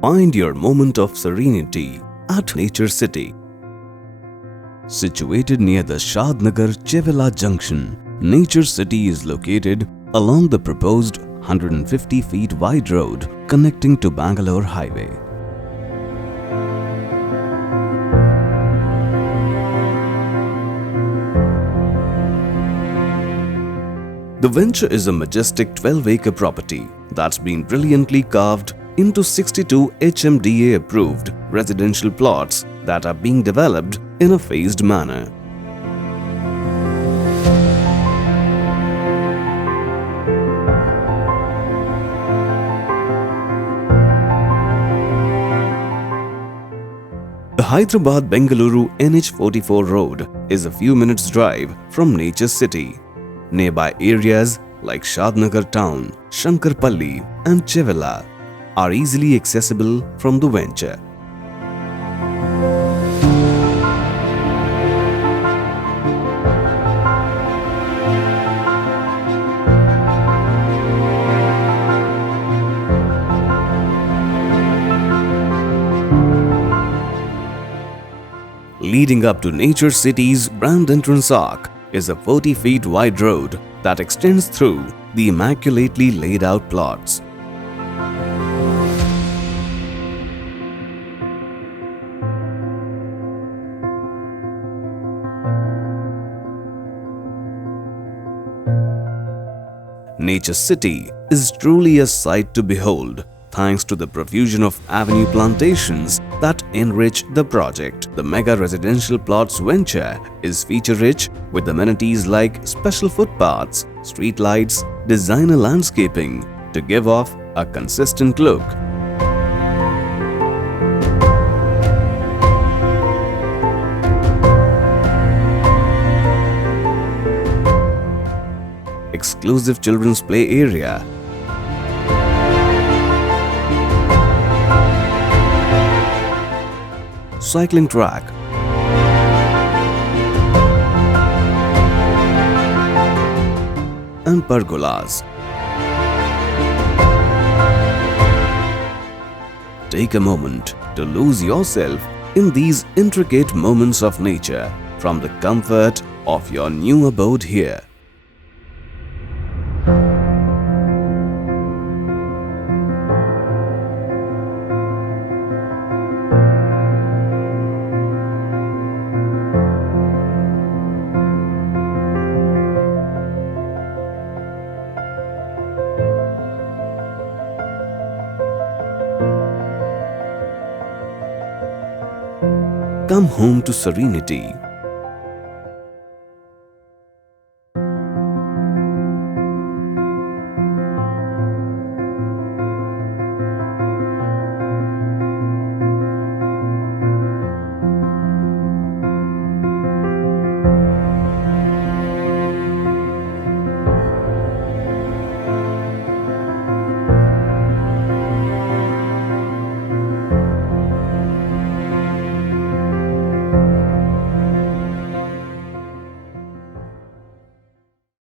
Find your moment of serenity at Nature City. Situated near the Shadnagar-Chevela junction, Nature City is located along the proposed 150 feet wide road connecting to Bangalore Highway. The venture is a majestic 12-acre property that's been brilliantly carved into 62 Hmda approved residential plots that are being developed in a phased manner. The Hyderabad-Bengaluru NH44 road is a few minutes drive from Nature City. Nearby areas like Shadnagar town, Shankarpalli and Chevela are easily accessible from the venture. Leading up to Nature City's grand entrance arc is a 40 feet wide road that extends through the immaculately laid out plots. Nature City is truly a sight to behold, thanks to the profusion of avenue plantations that enrich the project. The mega residential plots venture is feature-rich with amenities like special footpaths, street lights, designer landscaping to give off a consistent look. Exclusive children's play area, cycling track, and pergolas. Take a moment to lose yourself in these intricate moments of nature from the comfort of your new abode here. Come home to serenity